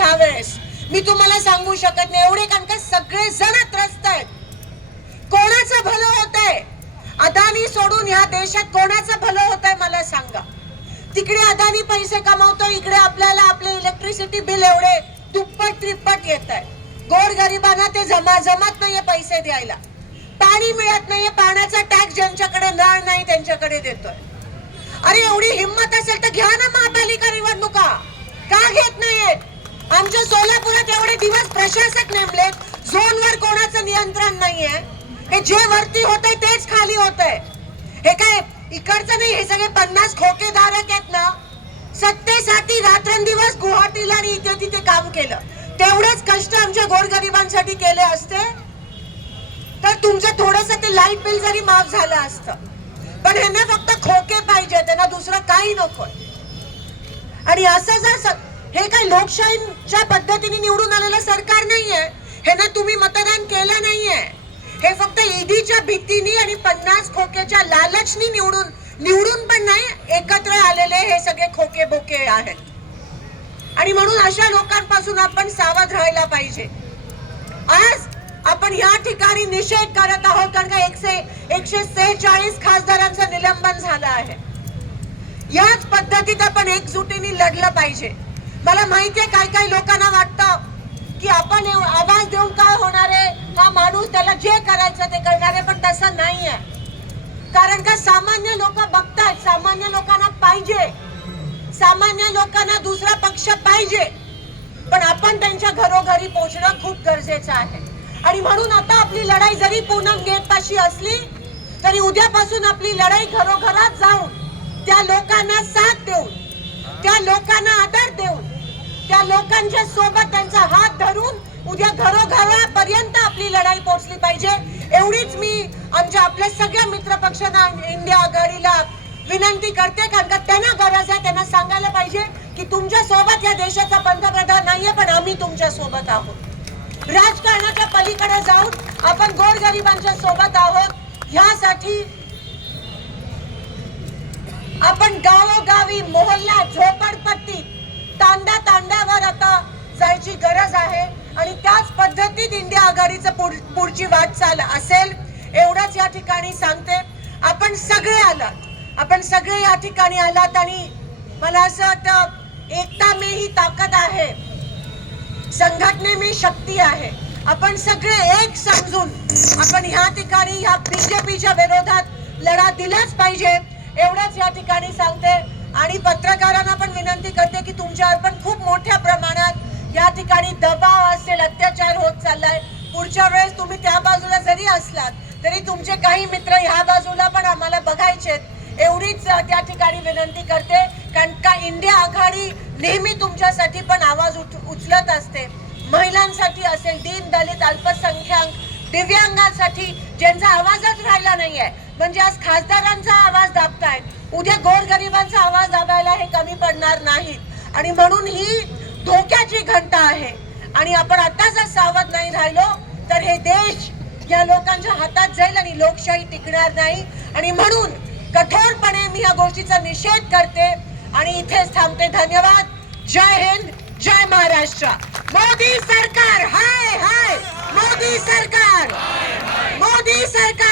ह्या वेळेस मी तुम्हाला सांगू शकत नाही एवढे कारण का सगळे जण त्रस्त आहेत कोणाचं भलं होत आहे अदानी सोडून ह्या देशात कोणाचं भलं होत आहे मला सांगा तिकडे अदानी पैसे कमावतो इकडे आपल्याला आपले इलेक्ट्रिसिटी बिल एवढे दुप्पट त्रिप्पट येत आहे गोर गरिबांना ते जमा जमत नाहीये पैसे द्यायला पाणी मिळत नाहीये पाण्याचा टॅक्स ज्यांच्याकडे नळ नाही त्यांच्याकडे देतोय अरे एवढी हिंमत असेल तर घ्या ना महापालिका निवडणुका का घेत नाही तुमच्या म्हणजे सोलापुरात एवढे दिवस प्रशासक नेमले झोन वर कोणाचं नियंत्रण नाहीये हे जे वरती होत तेच खाली होत हे काय इकडचं नाही हे सगळे पन्नास खोकेधारक आहेत ना सत्तेसाठी रात्रंदिवस गुवाहाटीला आणि इथे तिथे काम केलं तेवढेच कष्ट आमच्या गोरगरिबांसाठी केले असते तर तुमचं थोडस ते लाईट बिल जरी माफ झालं असतं पण यांना फक्त खोके पाहिजे त्यांना दुसरं काही नको आणि असं जर हे काय लोकशाहीच्या पद्धतीने निवडून आलेलं सरकार नाहीये हे ना तुम्ही मतदान केलं नाहीये हे फक्त ईडीच्या भीतीने आणि पन्नास खोक्याच्या लालचनी निवडून निवडून पण नाही एकत्र आलेले हे सगळे खोके बोके आहेत आणि म्हणून अशा लोकांपासून आपण सावध राहायला पाहिजे आज आपण या ठिकाणी निषेध करत आहोत कारण का एकशे एकशे सेहेचाळीस खासदारांचं निलंबन झालं आहे याच पद्धतीत आपण एकजुटीने लढलं पाहिजे मला माहितीये काय काय लोकांना वाटतं की आपण आवाज देऊन काय होणार आहे हा माणूस त्याला जे करायचं ते करणार आहे पण तसं नाही आहे कारण का सामान्य लोक बघतात सामान्य लोकांना पाहिजे सामान्य लोकांना दुसरा पक्ष पाहिजे पण आपण त्यांच्या घरोघरी पोहोचणं खूप गरजेचं आहे आणि म्हणून आता आपली लढाई जरी पूनम गेटपाशी असली तरी उद्यापासून आपली लढाई घरोघरात जाऊन त्या लोकांना साथ देऊन त्या लोकांना आता त्या लोकांच्या सोबत त्यांचा हात धरून उद्या घरोघरापर्यंत आपली लढाई पोहोचली पाहिजे एवढीच मी आमच्या आपल्या सगळ्या मित्र पक्षांना इंडिया आघाडीला विनंती करते कारण का त्यांना गरज आहे त्यांना सांगायला पाहिजे की तुमच्या सोबत या देशाचा पंतप्रधान नाहीये पण आम्ही तुमच्या सोबत आहोत राजकारणाच्या पलीकडे जाऊन आपण गोरगरिबांच्या सोबत आहोत ह्यासाठी आपण गावोगावी मोहल्ला झोपडपट्टी तांडा तांड्यावर आता जायची गरज आहे आणि त्याच पद्धतीत इंडिया आघाडीचं पुढची वाट चाल असेल एवढंच या ठिकाणी सांगते आपण सगळे आलात आपण सगळे या ठिकाणी आलात आणि मला असं वाटतं एकता मे ही ताकद आहे संघटने मी शक्ती आहे आपण सगळे एक समजून आपण ह्या ठिकाणी ह्या बीजेपीच्या विरोधात लढा दिलाच पाहिजे एवढंच या ठिकाणी सांगते आणि विनंती करते की तुमच्यावर पण खूप मोठ्या प्रमाणात या ठिकाणी दबाव असेल अत्याचार होत चाललाय पुढच्या वेळेस तुम्ही त्या बाजूला जरी असलात तरी तुमचे काही मित्र ह्या बाजूला पण आम्हाला बघायचे एवढीच त्या ठिकाणी विनंती करते कारण का इंडिया आघाडी नेहमी तुमच्यासाठी पण आवाज उचलत असते महिलांसाठी असेल दीन दलित अल्पसंख्याक दिव्यांगांसाठी ज्यांचा आवाजच राहिला नाहीये म्हणजे आज खासदारांचा आवाज दाबतायत उद्या गोरगरिबांचा नाहीत आणि म्हणून ही धोक्याची घंटा आहे आणि आपण आता जर सावध नाही राहिलो तर हे देश या लोकांच्या हातात जाईल आणि लोकशाही टिकणार नाही आणि म्हणून कठोरपणे मी या गोष्टीचा निषेध करते आणि इथेच थांबते धन्यवाद जय हिंद जय महाराष्ट्र मोदी सरकार हाय हाय मोदी सरकार मोदी सरकार